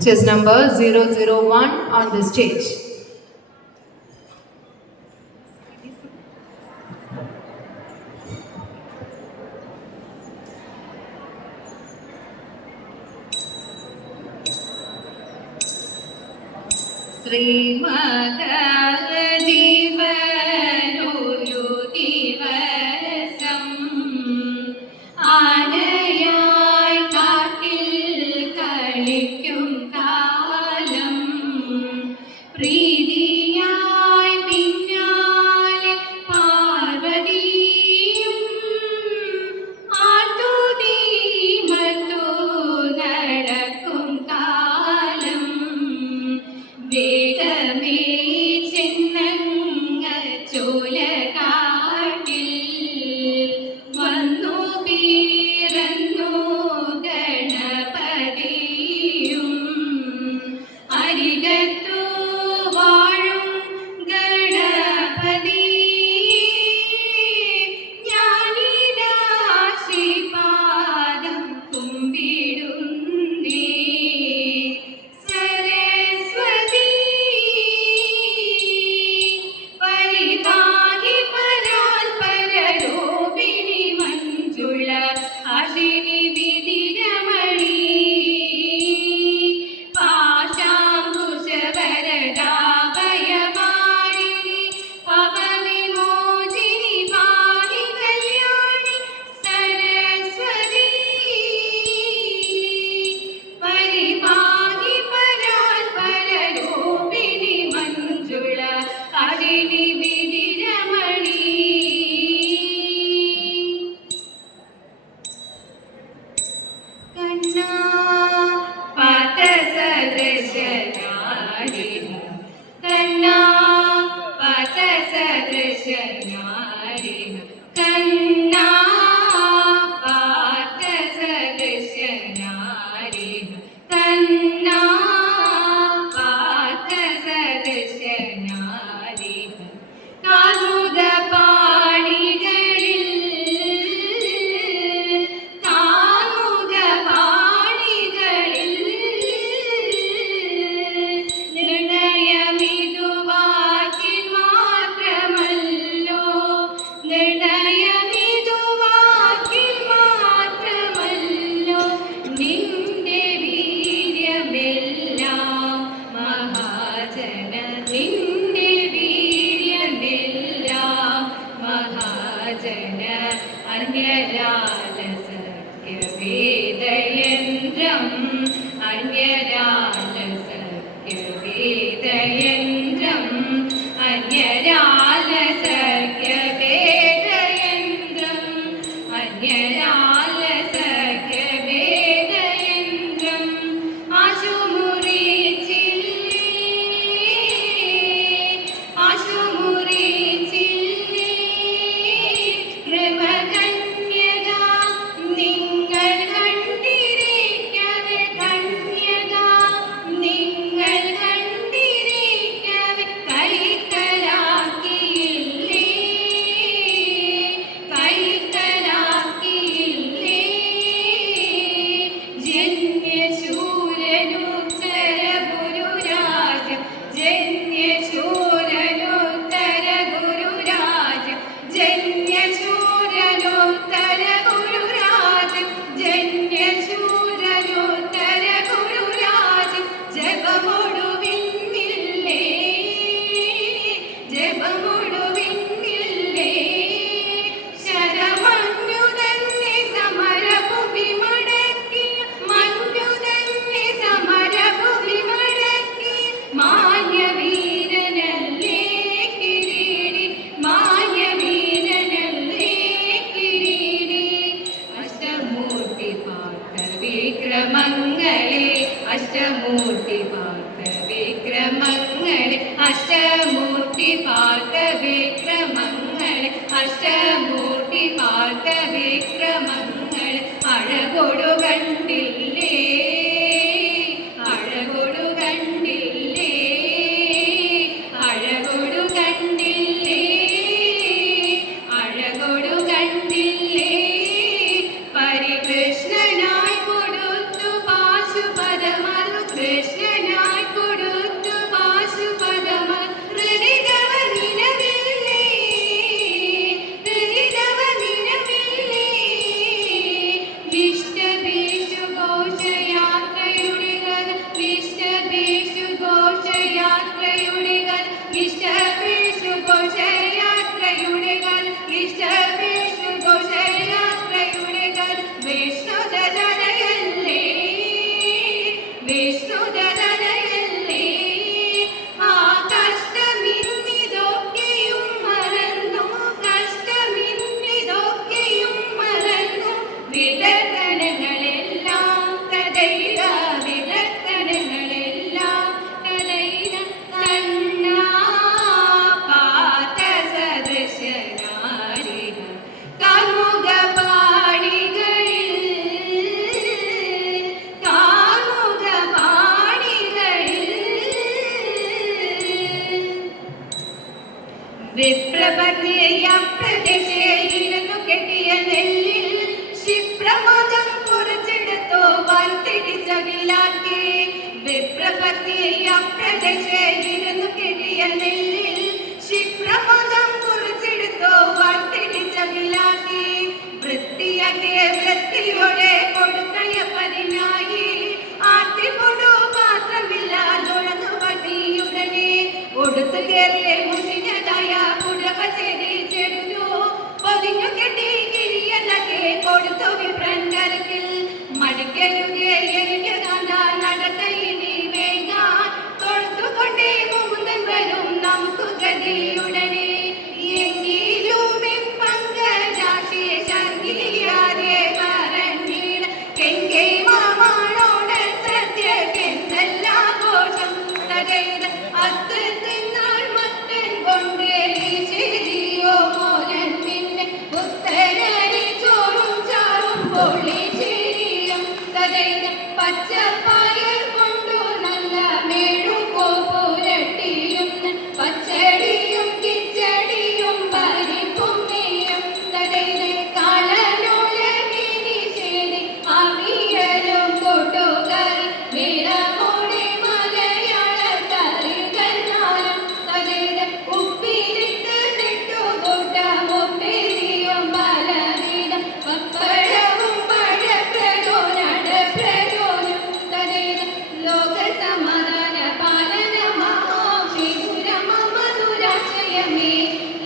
Chess number 001 on the stage. Sri Magadivanu Divasam Anayai Katil Kalikum Kalam Pridiyai Pinyale Parvadiyum Atudi Matu Nadakum Kalam വേഗമേ ചെന്നങ്ങ ചോലകാട്ടിൽ വന്നു പിറന്നു ഗണപതിയും അരികത്തു വാഴും ഗണപതി ഞാനിരാശിപാദം കുമ്പിടുന്നേ അഴകൊടു ചേർന്നിരുന്നു കിട്ടിയ നെല്ലിൽ ക്ഷിപ്രപദം കുറിച്ചെടുത്തോ വാർത്തിരിച്ചതിലാക്കി വൃത്തിയാക്കിയ വൃത്തിയോടെ കൊടുക്കയപ്പതിനായി ആട്ടിപ്പൊടു പാത്രമില്ലാതൊഴന്നു പതിയുടനെ ഒടുത്തു കയറിയ മുഷിഞ്ഞതായ പുടവ ചെടിച്ചെടുത്തു പൊതിഞ്ഞു കെട്ടി കിഴിയതൊക്കെ കൊടുത്തു വിപ്രൻ കരത്തിൽ മടിക്കരുതേ എനിക്ക് കണ്ടാ നടക്കയിനി വേഗാൻ തൊഴുത്തുകൊണ്ടേ മുകുന്ദൻ വരും നമുക്ക് ഗതിയുടനെ എങ്കിലും പങ്കരാശി ശങ്കിയാതെ പറഞ്ഞിട കെങ്കേ മാമാണോട് സത്യക്കെന്തെല്ലാഘോഷം തകൈത അത്ത് തിന്നാൾ മത്തൻ കൊണ്ടേ ശരിയോ മോനൻ പിന്നെ ഉത്തരരി ചോറും ചാറും പൊള്ളി ശരിയും തകൈത പച്ചപ്പായൽ കൊണ്ടു നല്ല മേഴുകോ പുരട്ടിയും പച്ചടിയും കിച്ചടിയും പരിപ്പും നെയ്യും തകൈത കാളനോലകിനി ശരി അവിയലും കൂട്ടുകറി നിറമോടെ മലയാളക്കറി തന്നാലും തകൈത ഉപ്പിലിട്ട് നെട്ടുകൂട്ടം ഉപ്പേരിയും പലവിധം പപ്പടവും പഴപ്രയോനടപ്രയോനും തകൈത ലോകസമാധാന പാലനമാം വിദുരമധുരാശയമേ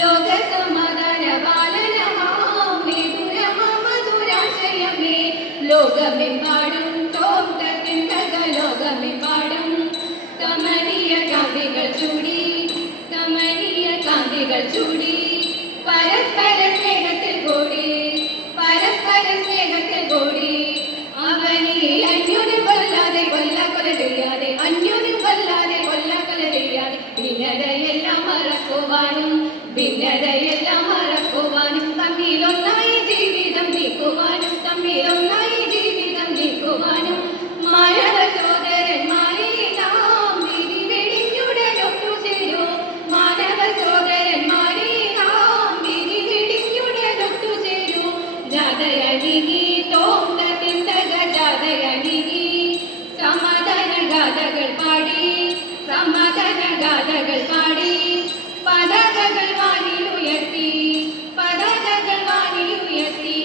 ലോകസമാധാന പാലനമാം വിദുരമധുരാശയമേ ലോകമെമ്പാടും തോന്തക ലോകമെമ്പാടും കമനീയ കാന്തികൾ ചൂടി കമനീയ കാന്തികൾ ചൂടി പരസ്പര സ്നേഹത്തിൽ കൂടി പരസ്പര സ്നേഹത്തിൽ കൂടി അവനെ അന്യോന്യം കൊല്ലാതെ കൊല്ലാക്കൊല ചെയ്യാതെ അന്യോന്യം കൊല്ലാതെ കൊല്ലാക്കൊല ചെയ്യാതെ ഭിന്നതയെല്ലാം മറക്കുവാനും ഭിന്നതയെല്ലാം മറക്കുവാനും തമ്മിലൊന്നായി ജീവിതം നീക്കുവാനും തമ്മിലൊന്നായി ജീവിതം നീക്കുവാനും മാനവ സോദരന്മാരെ നാം വിധി വെടിഞ്ഞുടനൊട്ടു ചേരൂ മാനവ സോദരന്മാരെ നാം വിധി വെടിഞ്ഞുടനൊട്ടു ചേരൂ ജാതയണികി തോന്ന തിന്തക ജാതയണികി സമാധാന ഗാഥകൾ പാടി സമാധാന ഗാഥകൾ പാടി പതാകകൾ വാനിലുയർത്തി പതാകകൾ വാനിലുയർത്തി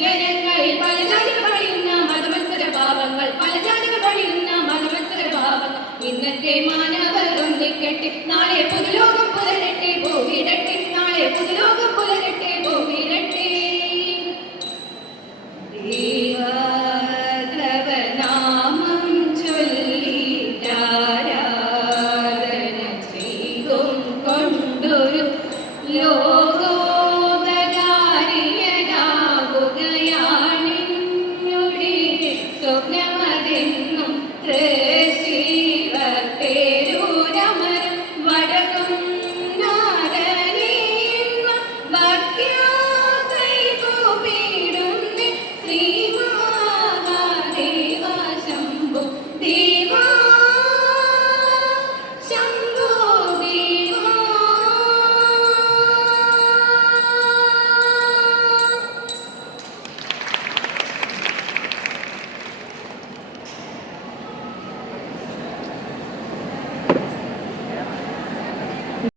ജനങ്ങളിൽ പല ജാതികൾ പണിയുന്ന മതമത്സര ഭാവങ്ങൾ പല ജാതികൾ പണിയുന്ന മതമത്സര ഭാവങ്ങൾ ഇന്നത്തെ മാനവർ ഒന്നിക്കട്ടെ നാളെ പുതുലോകം പുലരട്ടെ ഭൂവിടട്ടെ നാളെ പുതുലോകം